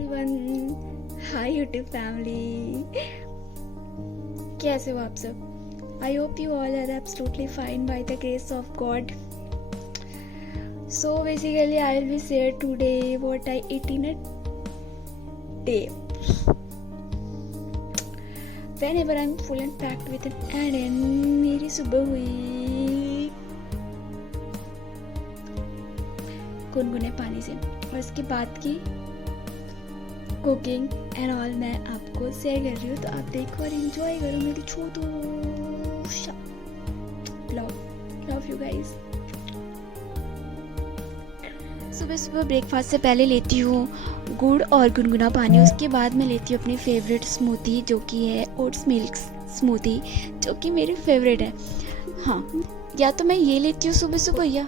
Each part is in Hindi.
एवरीवन, हाय यूट्यूब फैमिली, कैसे हो आप सब। I hope you all are absolutely fine by the grace of God. So basically I will be share today what I ate in a day. Whenever I'm full and packed with an errand, मेरी सुबह हुई गुनगुने पानी से और इसके बाद की कुकिंग एंड ऑल मैं आपको शेयर कर रही हूँ. तो आप देखो और एंजॉय करो मेरी छोटू लव यू गाइस. सुबह सुबह ब्रेकफास्ट से पहले लेती हूँ गुड़ और गुनगुना पानी. उसके बाद मैं लेती हूँ अपनी फेवरेट स्मूदी जो कि है ओट्स मिल्क स्मूदी, जो कि मेरी फेवरेट है. हाँ, या तो मैं ये लेती हूँ सुबह सुबह या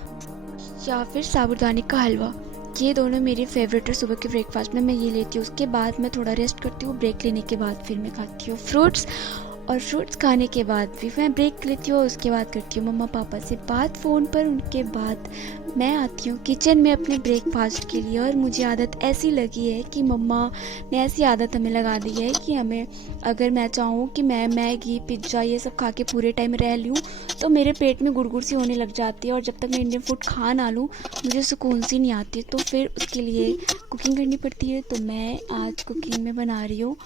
फिर साबूदाने का हलवा. ये दोनों मेरी फेवरेट है. सुबह के ब्रेकफास्ट में मैं ये लेती हूँ. उसके बाद मैं थोड़ा रेस्ट करती हूँ. ब्रेक लेने के बाद फिर मैं खाती हूँ फ्रूट्स, और फ्रूट्स खाने के बाद भी मैं ब्रेक लेती हूँ. उसके बाद करती हूँ मम्मा पापा से बात फ़ोन पर. उनके बाद मैं आती हूँ किचन में अपने ब्रेकफास्ट के लिए. और मुझे आदत ऐसी लगी है कि मम्मा ने ऐसी आदत हमें लगा दी है कि हमें, अगर मैं चाहूँ कि मैं मैगी पिज्ज़ा ये सब खा के पूरे टाइम रह लूँ तो मेरे पेट में गुड़गुड़ सी होने लग जाती है. और जब तक मैं इंडियन फूड खा ना लूँ मुझे सुकून सी नहीं आती. तो फिर उसके लिए कुकिंग करनी पड़ती है. तो मैं आज कुकिंग में बना रही हूँ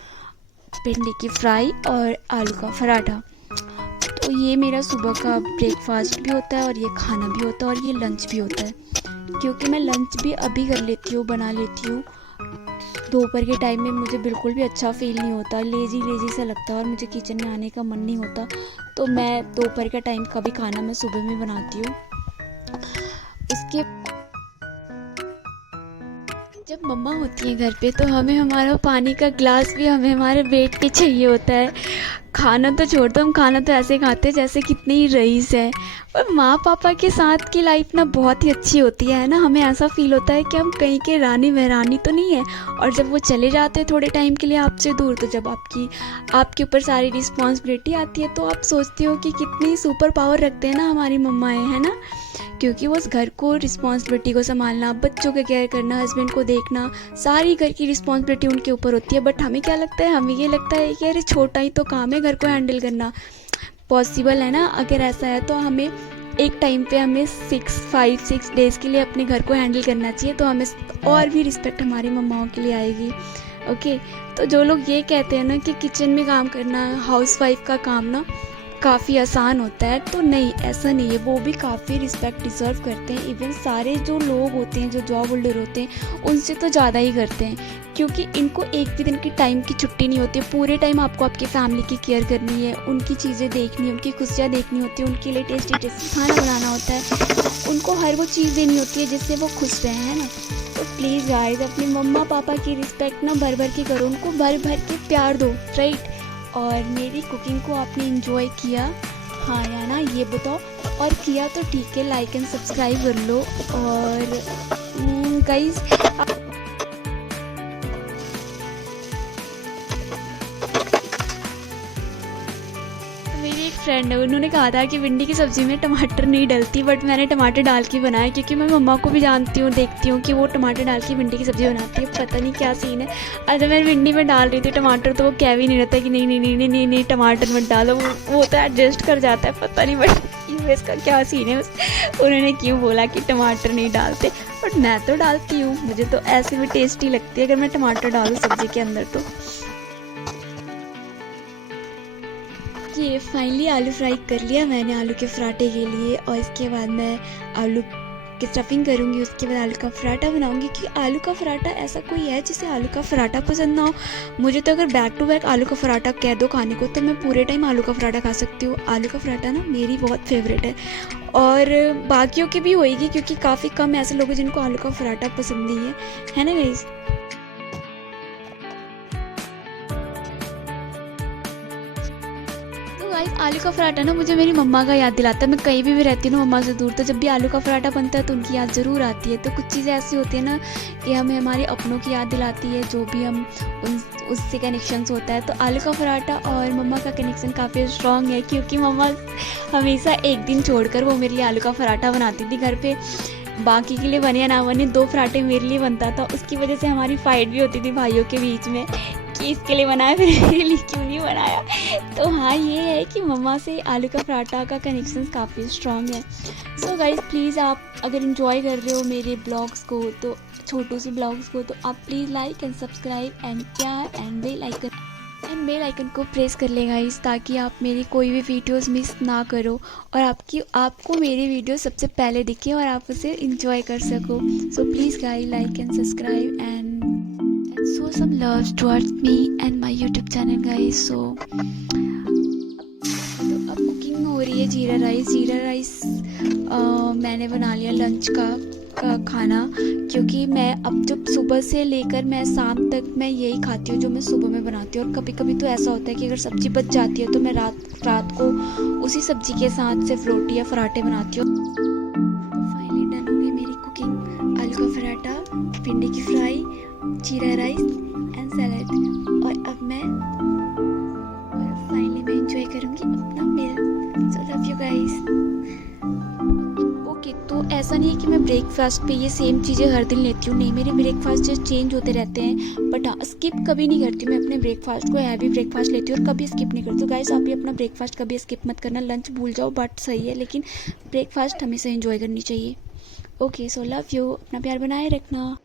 भिंडी की फ्राई और आलू का पराठा. तो ये मेरा सुबह का ब्रेकफास्ट भी होता है और ये खाना भी होता है और ये लंच भी होता है. क्योंकि मैं लंच भी अभी कर लेती हूँ, बना लेती हूँ. दोपहर के टाइम में मुझे बिल्कुल भी अच्छा फील नहीं होता, लेजी सा लगता है और मुझे किचन में आने का मन नहीं होता. तो मैं दोपहर का टाइम का भी खाना मैं सुबह में बनाती हूँ. उसके जब मम्मा होती है घर पे तो हमें हमारा पानी का ग्लास भी हमें हमारे बेड पे चाहिए होता है. खाना तो छोड़ दो, हम खाना तो ऐसे खाते हैं जैसे कितने ही रईस है. और माँ पापा के साथ की लाइफ ना बहुत ही अच्छी होती है ना. हमें ऐसा फील होता है कि हम कहीं के रानी महरानी तो नहीं है. और जब वो चले जाते हैं थोड़े टाइम के लिए आपसे दूर, तो जब आपके ऊपर सारी रिस्पॉन्सिबिलिटी आती है तो आप सोचते हो कि कितनी सुपर पावर रखते हैं ना हमारी मम्माएँ, है ना. क्योंकि वो उस घर को, रिस्पॉन्सिबिलिटी को संभालना, बच्चों के केयर करना, हस्बैंड को देखना, सारी घर की रिस्पॉन्सिबिलिटी उनके ऊपर होती है. बट हमें क्या लगता है, हमें ये लगता है कि अरे छोटा ही तो काम है घर को हैंडल करना. पॉसिबल है ना. अगर ऐसा है तो हमें एक टाइम पे हमें 5-6 डेज़ के लिए अपने घर को हैंडल करना चाहिए. तो हमें और भी रिस्पेक्ट हमारी मम्माओं के लिए आएगी. ओके. तो जो लोग ये कहते हैं ना कि किचन में काम करना, हाउसवाइफ का काम ना काफ़ी आसान होता है, तो नहीं, ऐसा नहीं है. वो भी काफ़ी रिस्पेक्ट डिज़र्व करते हैं. इवन सारे जो लोग होते हैं जो जॉब होल्डर होते हैं उनसे तो ज़्यादा ही करते हैं. क्योंकि इनको एक भी दिन की टाइम की छुट्टी नहीं होती है. पूरे टाइम आपको आपकी फैमिली की केयर करनी है, उनकी चीज़ें देखनी है, उनकी खुशियाँ देखनी होती है, उनके लिए टेस्टी खाना बनाना होता है. उनको हर वो चीज़ देनी होती है जिससे वो खुश रहें, है ना. तो प्लीज़ गाइस, अपने मम्मा पापा की रिस्पेक्ट ना भर भर के करो, उनको भर भर के प्यार दो, राइट. और मेरी कुकिंग को आपने एंजॉय किया, हाँ या ना, ये बताओ. और किया तो ठीक है, लाइक एंड सब्सक्राइब कर लो. और गाइस, मेरी एक फ्रेंड है, उन्होंने कहा था कि भिंडी की सब्ज़ी में टमाटर नहीं डलती, बट मैंने टमाटर डाल के बनाया. क्योंकि मैं मम्मा को भी जानती हूँ, देखती हूँ कि वो टमाटर डाल के भिंडी की सब्ज़ी बनाती है. पता नहीं क्या सीन है. और जब मैं भिंडी में डाल रही थी टमाटर तो वो कह भी नहीं रहता कि नहीं नहीं नहीं नहीं नहीं नहीं टमाटर मत डालो. वो तो एडजस्ट कर जाता है. पता नहीं बट इसका क्या सीन है, उन्होंने क्यों बोला कि टमाटर नहीं डालते. बट मैं तो डालती हूँ, मुझे तो ऐसे भी टेस्टी लगती है अगर मैं टमाटर डालूँ सब्ज़ी के अंदर. तो ये फाइनली आलू फ्राई कर लिया मैंने आलू के पराठे के लिए. और इसके बाद मैं आलू की स्टफिंग करूँगी. उसके बाद आलू का पराठा बनाऊँगी. क्योंकि आलू का पराठा ऐसा कोई है जिसे आलू का पराठा पसंद ना हो. मुझे तो अगर बैक टू बैक आलू का पराठा कह दो खाने को तो मैं पूरे टाइम आलू का पराठा खा सकती हूँ. आलू का पराठा ना मेरी बहुत फेवरेट है. और बाकियों की भी होएगी क्योंकि काफ़ी कम ऐसे लोग हैं जिनको आलू का पराठा पसंद नहीं है ना गाइस. आलू का पराठा ना मुझे मेरी मम्मा का याद दिलाता है. मैं कहीं भी रहती हूँ ना मम्मा से दूर, तो जब भी आलू का पराठा बनता है तो उनकी याद ज़रूर आती है. तो कुछ चीज़ें ऐसी होती है ना कि हमें हमारे अपनों की याद दिलाती है, जो भी हम उससे कनेक्शंस होता है. तो आलू का पराठा और मम्मा का कनेक्शन काफ़ी स्ट्रॉन्ग है. क्योंकि मम्मा हमेशा एक दिन छोड़कर वो मेरे लिए आलू का पराठा बनाती थी घर पे. बाकी के लिए बने या ना बने 2 पराठे मेरे लिए बनता था। उसकी वजह से हमारी फाइट भी होती थी भाइयों के बीच में कि इसके लिए बनाया फिर मेरे लिए क्यों नहीं बनाया। तो हाँ, ये है कि मम्मा से आलू का पराठा का कनेक्शन काफ़ी स्ट्रॉन्ग है। सो गाइज़, प्लीज़ आप अगर इन्जॉय कर रहे हो मेरे ब्लॉग्स को, तो छोटू से ब्लॉग्स को, तो आप please like and subscribe and प्यार एंड बेल आइकन को प्रेस कर ले गाइस, ताकि आप मेरी कोई भी वीडियोस मिस ना करो और आपको मेरी वीडियो सबसे पहले दिखे और आप उसे इंजॉय कर सको। So please guys, like and subscribe and show some love towards me and my YouTube channel guys. So अब कुकिंग हो रही है जीरा राइस मैंने बना लिया लंच का खाना, क्योंकि मैं अब जब सुबह से लेकर मैं शाम तक मैं यही खाती हूँ जो मैं सुबह में बनाती हूँ। और कभी कभी तो ऐसा होता है कि अगर सब्ज़ी बच जाती है तो मैं रात को उसी सब्ज़ी के साथ सिर्फ रोटी या पराठे बनाती हूँ। तो फाइनली डन हो गई मेरी कुकिंग, आलू का पराठा, भिंडी की फ्राई, जीरा राइस एंड सैलड। और अब मैं फाइनली एंजॉय करूँगी अपना meal. So love you guys. Okay, तो ऐसा नहीं है कि मैं ब्रेकफास्ट पे ये सेम चीज़ें हर दिन लेती हूँ, नहीं, मेरे ब्रेकफास्ट जो चेंज होते रहते हैं। बट हाँ, स्किप कभी नहीं करती मैं अपने ब्रेकफास्ट को, हैवी ब्रेकफास्ट लेती हूँ और कभी स्किप नहीं करती। तो गाइस, आप भी अपना ब्रेकफास्ट कभी स्किप मत करना। लंच भूल जाओ बट सही है, लेकिन ब्रेकफास्ट हमेशा एंजॉय करनी चाहिए। ओके, सो लव यू, अपना प्यार बनाए रखना।